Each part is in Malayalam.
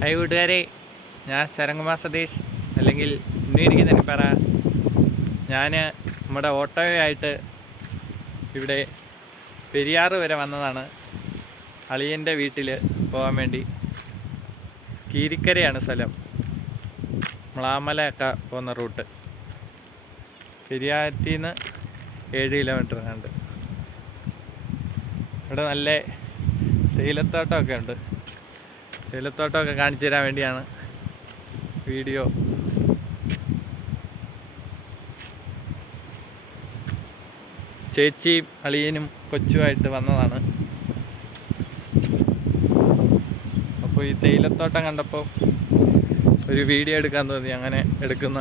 ഹായ് കൂട്ടുകാരെ, ഞാൻ ശരംകുമാർ സതീഷ്, അല്ലെങ്കിൽ ഇന്നിരിക്കുന്നതിന് പറ. ഞാൻ നമ്മുടെ ഓട്ടോയായിട്ട് ഇവിടെ പെരിയാറ് വരെ വന്നതാണ്. അളിയൻ്റെ വീട്ടിൽ പോകാൻ വേണ്ടി. കീരിക്കരയാണ് സ്ഥലം, മ്ലാമലയൊക്കെ പോകുന്ന റൂട്ട്. പെരിയാറ്റിൽ നിന്ന് 7 കിലോമീറ്റർ കണ്ട്. ഇവിടെ നല്ല തേയിലത്തോട്ടമൊക്കെ ഉണ്ട്. തേയിലത്തോട്ടമൊക്കെ കാണിച്ചു തരാൻ വേണ്ടിയാണ് വീഡിയോ. ചേച്ചിയും അളിയനും കൊച്ചുമായിട്ട് വന്നതാണ്. അപ്പോൾ ഈ തേയിലത്തോട്ടം കണ്ടപ്പോൾ ഒരു വീഡിയോ എടുക്കാൻ തോന്നി, അങ്ങനെ എടുക്കുന്ന.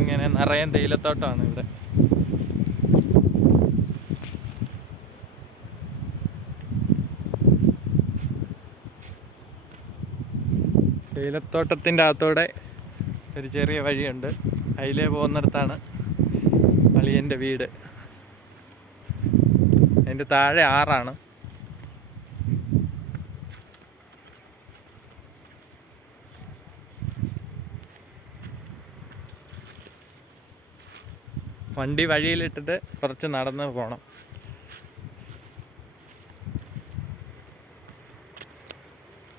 ഇങ്ങനെ നിറയെ തേയിലത്തോട്ടമാണ് ഇവിടെ. തേയിലത്തോട്ടത്തിൻ്റെ അകത്തൂടെ ഒരു ചെറിയ വഴിയുണ്ട്. അതിലേ പോകുന്നിടത്താണ് അളിയൻ്റെ വീട്. അതിൻ്റെ താഴെ ആറാണ്. വണ്ടി വഴിയിലിട്ടിട്ട് കുറച്ച് നടന്ന് പോകണം.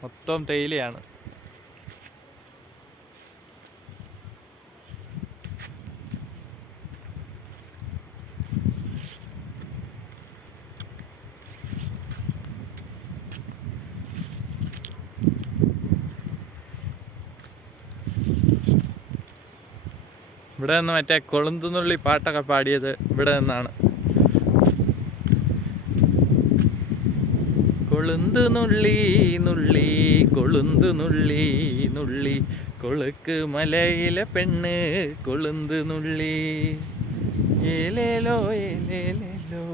മൊത്തം തേയിലയാണ്. ഇവിടെ നിന്ന് മറ്റേ കൊളുന്തുനുള്ളി പാട്ടൊക്കെ പാടിയത് ഇവിടെ നിന്നാണ്. കൊളുന്ത് നുള്ളി നുള്ളി കൊളുന്ത് നുള്ളി നുള്ളി കൊളുക്ക് മലയിലെ പെണ്ണ് കൊളുന്ത് നുള്ളി ഏലേലോ ഏലേലോ.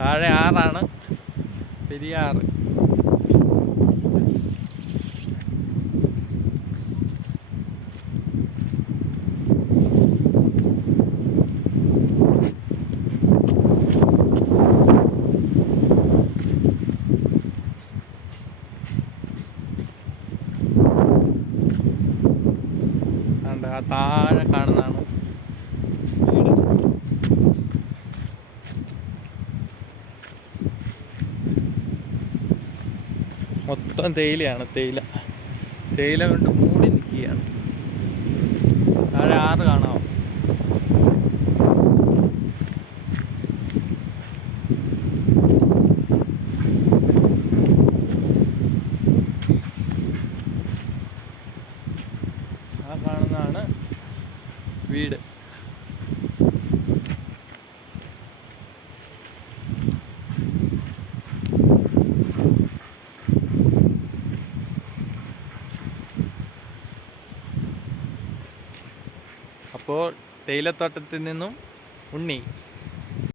താഴെ ആറാണ്, പെരിയാറ്. ആ താഴെ കാണുന്നതാണ് വീട്. മൊത്തം തേയിലയാണ്. തേയില കൊണ്ട് മൂടി നിൽക്കുകയാണ്. താഴെ ആറ് കാണാമോ? ആ കാണുന്നതാണ് വീട്. അപ്പോൾ തേയിലത്തോട്ടത്തിൽ നിന്നും ഉണ്ണി.